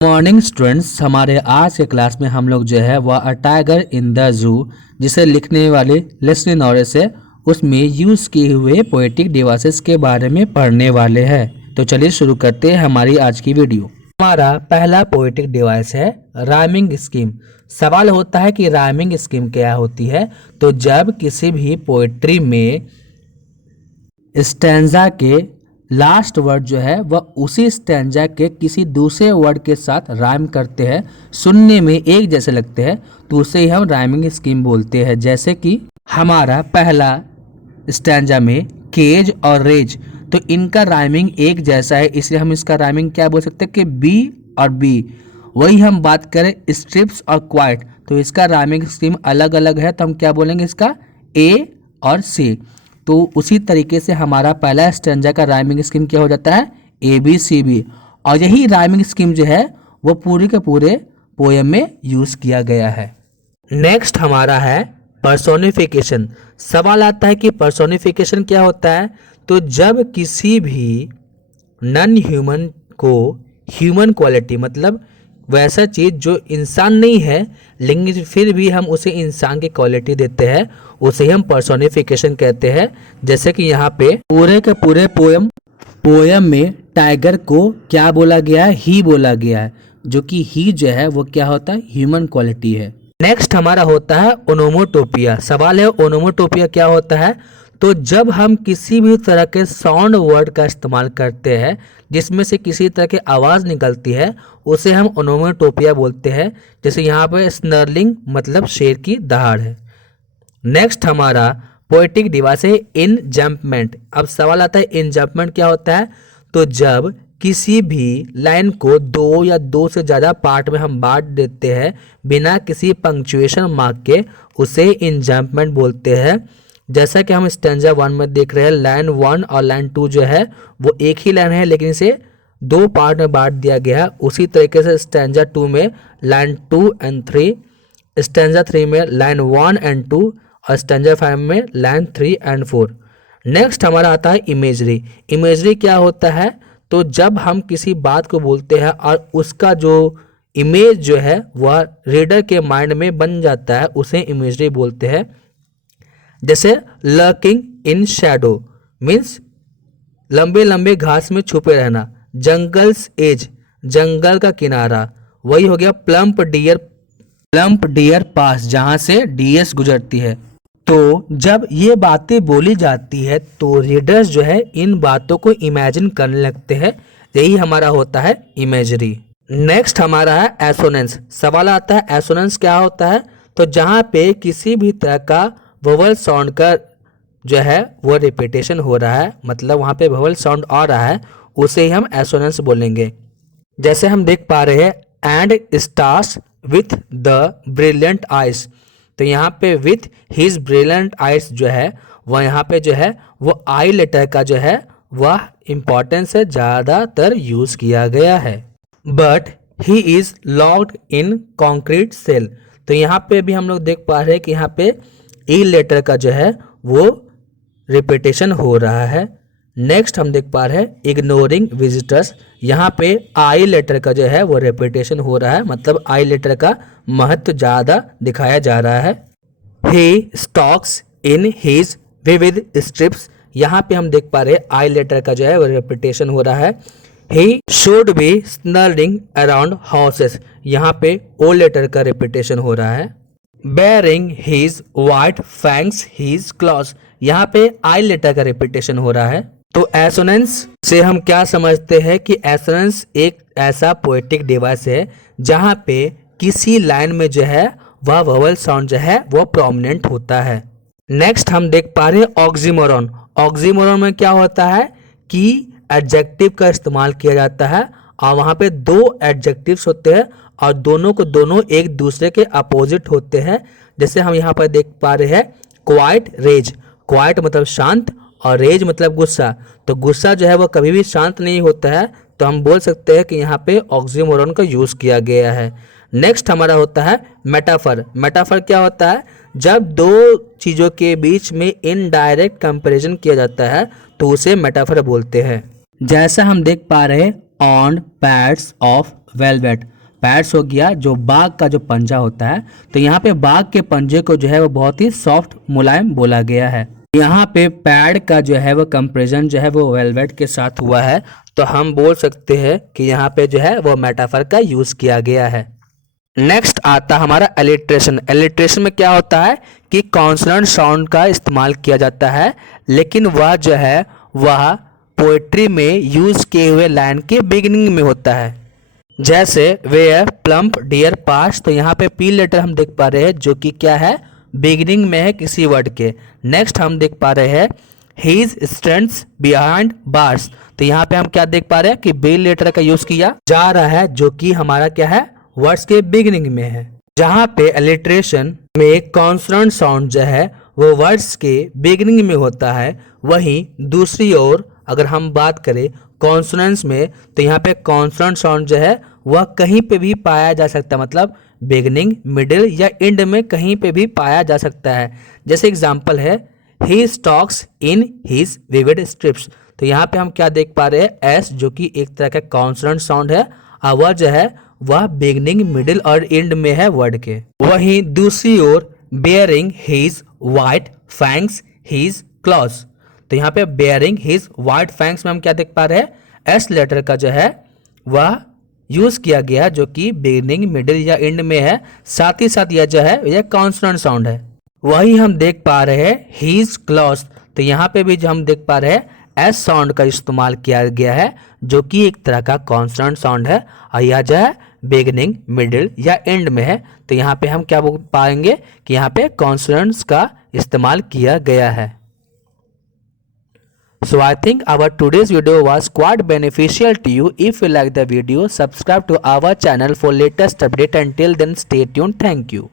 Morning students, हमारे आज के क्लास में हम लोग जो है वह a tiger in the zoo जिसे लिखने वाले लेस्ली नॉरिस है उसमें यूज़ किए हुए पोएटिक डिवाइसेस के बारे में पढ़ने वाले हैं। तो चलिए शुरू करते हैं हमारी आज की वीडियो। हमारा पहला पोएटिक डिवाइस है राइमिंग स्कीम। सवाल होता है कि राइमिंग स्कीम क्या होती है। तो जब किसी भी पोएट्री में स्टैंजा के लास्ट वर्ड जो है वह उसी स्टैंजा के किसी दूसरे वर्ड के साथ राइम करते हैं, सुनने में एक जैसे लगते हैं, तो उसे ही हम राइमिंग स्कीम बोलते हैं। जैसे कि हमारा पहला स्टैंजा में केज और रेज, तो इनका राइमिंग एक जैसा है, इसलिए हम इसका राइमिंग क्या बोल सकते हैं कि बी और बी। वही हम बात करें स्ट्रिप्स और क्वाइट, तो इसका राइमिंग स्कीम अलग अलग है, तो हम क्या बोलेंगे इसका ए और सी। तो उसी तरीके से हमारा पहला स्टैंजा का राइमिंग स्कीम क्या हो जाता है ए बी सी बी, और यही राइमिंग स्कीम जो है वो पूरे के पूरे पोयम में यूज किया गया है। नेक्स्ट हमारा है पर्सोनिफिकेशन। सवाल आता है कि पर्सोनिफिकेशन क्या होता है। तो जब किसी भी नॉन ह्यूमन को ह्यूमन क्वालिटी, मतलब वैसा चीज़ जो इंसान नहीं है लेकिन फिर भी हम उसे इंसान की क्वालिटी देते हैं, उसे हम पर्सोनिफिकेशन कहते हैं। जैसे कि यहाँ पे पूरे के पूरे पोयम में टाइगर को क्या बोला गया है, ही बोला गया है, जो कि ही जो है वो क्या होता है ह्यूमन क्वालिटी है। नेक्स्ट हमारा होता है ओनोमोटोपिया। सवाल है ओनोमोटोपिया क्या होता है। तो जब हम किसी भी तरह के साउंड वर्ड का इस्तेमाल करते हैं जिसमें से किसी तरह की आवाज़ निकलती है, उसे हम ओनोमोटोपिया बोलते हैं। जैसे यहाँ पे स्नर्लिंग मतलब शेर की दहाड़ है। नेक्स्ट हमारा पोएटिक डिवाइस है इनजम्पमेंट। अब सवाल आता है इनजम्पमेंट क्या होता है। तो जब किसी भी लाइन को दो या दो से ज़्यादा पार्ट में हम बांट देते हैं बिना किसी पंक्चुएशन मार्क के, उसे इनजम्पमेंट बोलते हैं। जैसा कि हम स्टैंजा 1 में देख रहे हैं, लाइन 1 और लाइन 2 जो है वो एक ही लाइन है लेकिन इसे दो पार्ट में बांट दिया गया। उसी तरीके से स्टैंजा 2 में लाइन 2 एंड 3, स्टैंजा 3 में लाइन 1 एंड 2 और स्टैंजा 5 में लाइन 3 एंड 4। नेक्स्ट हमारा आता है इमेजरी। इमेजरी क्या होता है। तो जब हम किसी बात को बोलते हैं और उसका जो इमेज जो है वह रीडर के माइंड में बन जाता है, उसे इमेजरी बोलते हैं। जैसे लर्किंग इन शैडो मीन्स लंबे लंबे घास में छुपे रहना, जंगल्स एज जंगल का किनारा, वही हो गया प्लम्प डियर पास जहां से डीएस गुजरती है। तो जब ये बातें बोली जाती है तो रीडर्स जो है इन बातों को इमेजिन करने लगते हैं, यही हमारा होता है इमेजरी। नेक्स्ट हमारा है एसोनेंस। सवाल आता है एसोनेंस क्या होता है। तो जहाँ पे किसी भी तरह का वोवल साउंड का जो है वो रिपीटेशन हो रहा है, मतलब वहाँ पे वोवल साउंड आ रहा है, उसे ही हम एसोनेंस बोलेंगे। जैसे हम देख पा रहे हैं and stars with the brilliant eyes, तो यहाँ पे विथ हिज ब्रिलियंट आइज जो है वह यहाँ पे जो है वो आई लेटर का जो है वह इम्पोर्टेंस से ज़्यादातर यूज़ किया गया है। But he is locked in concrete cell, तो यहाँ पे भी हम लोग देख पा रहे हैं कि यहाँ पे ई लेटर का जो है वो रिपीटेशन हो रहा है। नेक्स्ट हम देख पा रहे हैं इग्नोरिंग विजिटर्स, यहाँ पे आई लेटर का जो है वो रिपीटेशन हो रहा है, मतलब आई लेटर का महत्व ज़्यादा दिखाया जा रहा है। ही स्टॉक्स इन हीज विविध स्ट्रिप्स, यहाँ पे हम देख पा रहे हैं आई लेटर का जो है वो रिपीटेशन हो रहा है। He should be snarling around houses, यहाँ पे ओ लेटर का रिपीटेशन हो रहा है। Bearing his white fangs his claws, यहाँ पे आई लेटर का रिपीटेशन हो रहा है। तो एसोनेंस से हम क्या समझते हैं कि एसोनेंस एक ऐसा पोएटिक डिवाइस है जहाँ पे किसी लाइन में जो है वह वोवल साउंड जो है वो प्रोमिनेंट होता है। नेक्स्ट हम देख पा रहे हैं ऑक्सीमोरॉन। ऑक्सीमोरॉन में क्या होता है कि एडजेक्टिव का इस्तेमाल किया जाता है और वहाँ पे दो एडजेक्टिव्स होते हैं और दोनों को दोनों एक दूसरे के अपोजिट होते हैं। जैसे हम यहाँ पर देख पा रहे हैं क्वाइट रेज, क्वाइट मतलब शांत और रेज मतलब गुस्सा, तो गुस्सा जो है वो कभी भी शांत नहीं होता है, तो हम बोल सकते हैं कि यहाँ पे ऑक्सीमोरॉन का यूज़ किया गया है। नेक्स्ट हमारा होता है मेटाफर। मेटाफर क्या होता है। जब दो चीज़ों के बीच में इनडायरेक्ट कंपैरिजन किया जाता है तो उसे मेटाफर बोलते हैं। जैसा हम देख पा रहे हैं on pads of velvet. Pads हो गया जो बाघ का जो पंजा होता है, तो यहाँ पे बाघ के पंजे को जो है वो बहुत ही सॉफ्ट मुलायम बोला गया है। यहाँ पे पैड का जो है वो कंपेरिजन जो है वो वेलवेट के साथ हुआ है, तो हम बोल सकते हैं कि यहाँ पे जो है वो मेटाफर का यूज किया गया है। नेक्स्ट आता हमारा एलिट्रेशन। एलिट्रेशन में क्या होता है कि कॉन्सोनेंट साउंड का इस्तेमाल किया जाता है, लेकिन वह जो है वह पोएट्री में यूज किए हुए लाइन के बिगिनिंग में होता है। जैसे वेयर प्लम्प डियर पास, तो यहाँ पे पी लेटर हम देख पा रहे हैं जो कि क्या है, बिगिनिंग में है किसी वर्ड के। नेक्स्ट हम देख पा रहे हैं हीज स्टैंड्स बिहाइंड बार्स, तो यहाँ पे हम क्या देख पा रहे हैं कि बी लेटर का यूज किया जा रहा है जो कि हमारा क्या है, वर्ड्स के बिगिनिंग में है। जहाँ पे एलिट्रेशन में कॉन्सोनेंट साउंड जो है वो वर्ड्स के बिगिनिंग में होता है, वहीं दूसरी ओर अगर हम बात करें कॉन्सोनेंट्स में, तो यहाँ पे कॉन्सोनेंट साउंड जो है वह कहीं पे भी पाया जा सकता है, मतलब बिगिनिंग, मिडिल या एंड में कहीं पे भी पाया जा सकता है। जैसे एग्जांपल है he talks in his vivid strips, तो यहाँ पे हम क्या देख पा रहे हैं, एस जो कि एक तरह का कॉन्सोनेंट साउंड है, और वह जो है वह बिगिनिंग, मिडिल और एंड में है वर्ड के। वहीं दूसरी ओर bearing his white fangs his claws, तो यहाँ पे बेयरिंग हिज वाइट फैंग्स में हम क्या देख पा रहे हैं, एस लेटर का जो है वह यूज किया गया जो कि बिगिनिंग, मिडिल या एंड में है, साथ ही साथ यह जो है यह कॉन्सोनेंट साउंड है। वही हम देख पा रहे हैं हिज क्लॉज, तो यहाँ पे भी जो हम देख पा रहे हैं एस साउंड का इस्तेमाल किया गया है जो कि एक तरह का कॉन्सोनेंट साउंड है, और यह जो है बिगिनिंग, मिडिल या एंड में है, तो यहाँ पे हम क्या पाएंगे कि यहाँ पे कॉन्सोनेंट्स का इस्तेमाल किया गया है। So I think our today's video was quite beneficial to you. If you like the video, subscribe to our channel for latest update. Until then, stay tuned. Thank you.